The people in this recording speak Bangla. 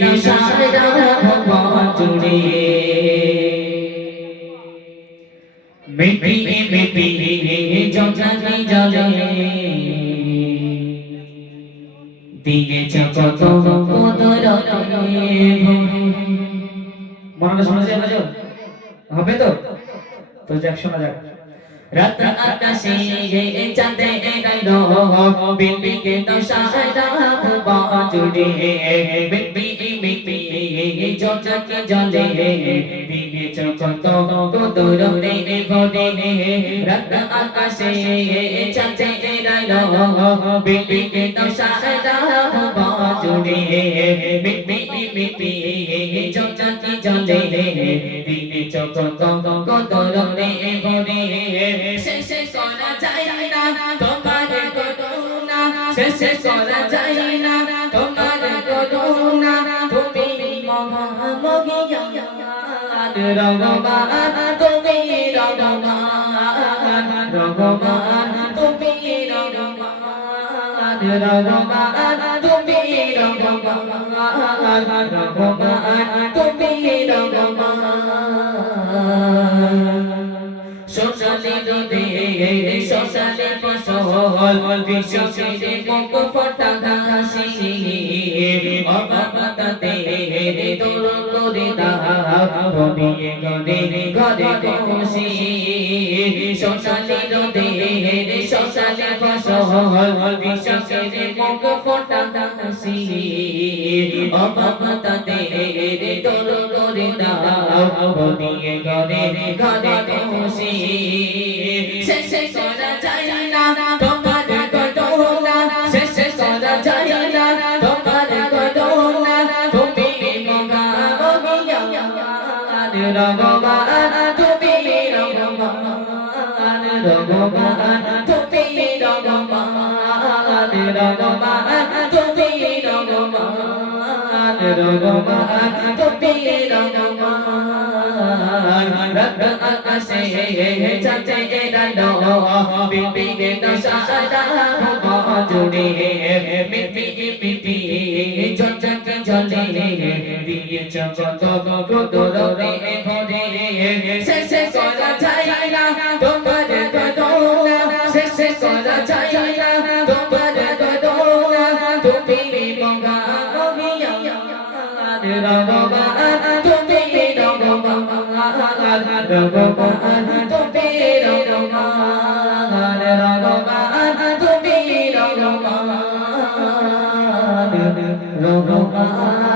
দাও সারা ভুবন জুড়ে মিটিয়ে মিটিয়ে জগতে জলে দিয়েছ কত কদরতে মনটা শোনা যায় বাজো হবে তো তো যাক শোনা যাক রাত আকাশে চাঁদে গাইলো বিপিকে তো সারা ভুবন জুড়ে বিপি বিপি জগতে জলে দিয়েছ কত কদরতে ভরে রাত আকাশে চাঁদে গাইলো বিপিকে তো সারা ভুবন জুড়ে বিপি বিপি জগতে জলে দিয়েছ কত কদরতে ভরে শেষ করা যায় না তোমার করুণা শেষ করা যায় না তোমার করুণা তুমি মহামহিয়ান রঘুমান তুমি রঘুমান রঘুমান তুমি রঘুমান রঘুমান তুমি রঘুমান রঘুমান তুমি রঘুমান সোনালি দুধে সোনালি ফসল বিশ্বকে মুখ ফটা ঘাসি অবাবতাতে তোর করে দাও গড়িয়ে গড়ে ঘরে খুশি সোনালি দুধে সোনালি ফসল বিশ্বকে মুখ ফটা ঘাসি অবাবতাতে তোর করে দাও গড়িয়ে গড়ে ঘরে খুশি শেষ করা যায় না তোমার করুণা শেষ করা যায় না তোমার করুণা তুমি মহামহিয়ান রঘুমান তুমি রঘুমান রঘুমান তুমি রঘুমান রঘুমান তুমি রঘুমান রঘুমান তুমি রঘুমান রাত আকাশে চাঁদে গাইলো বিপিকে তো সারা ভুবন জুড়ে মিটি মিটি জগতে জলে দিয়েছ কত কদরতে ভরে শেষ করা যায় না তোমার করুণা শেষ করা যায় না তোমার করুণা তুমি মহামহিয়ান রঘুমান তুমি রঘুমান রঘুমান তুমি রঘুমান রঘুমান তুমি রঘুমান রঘুমান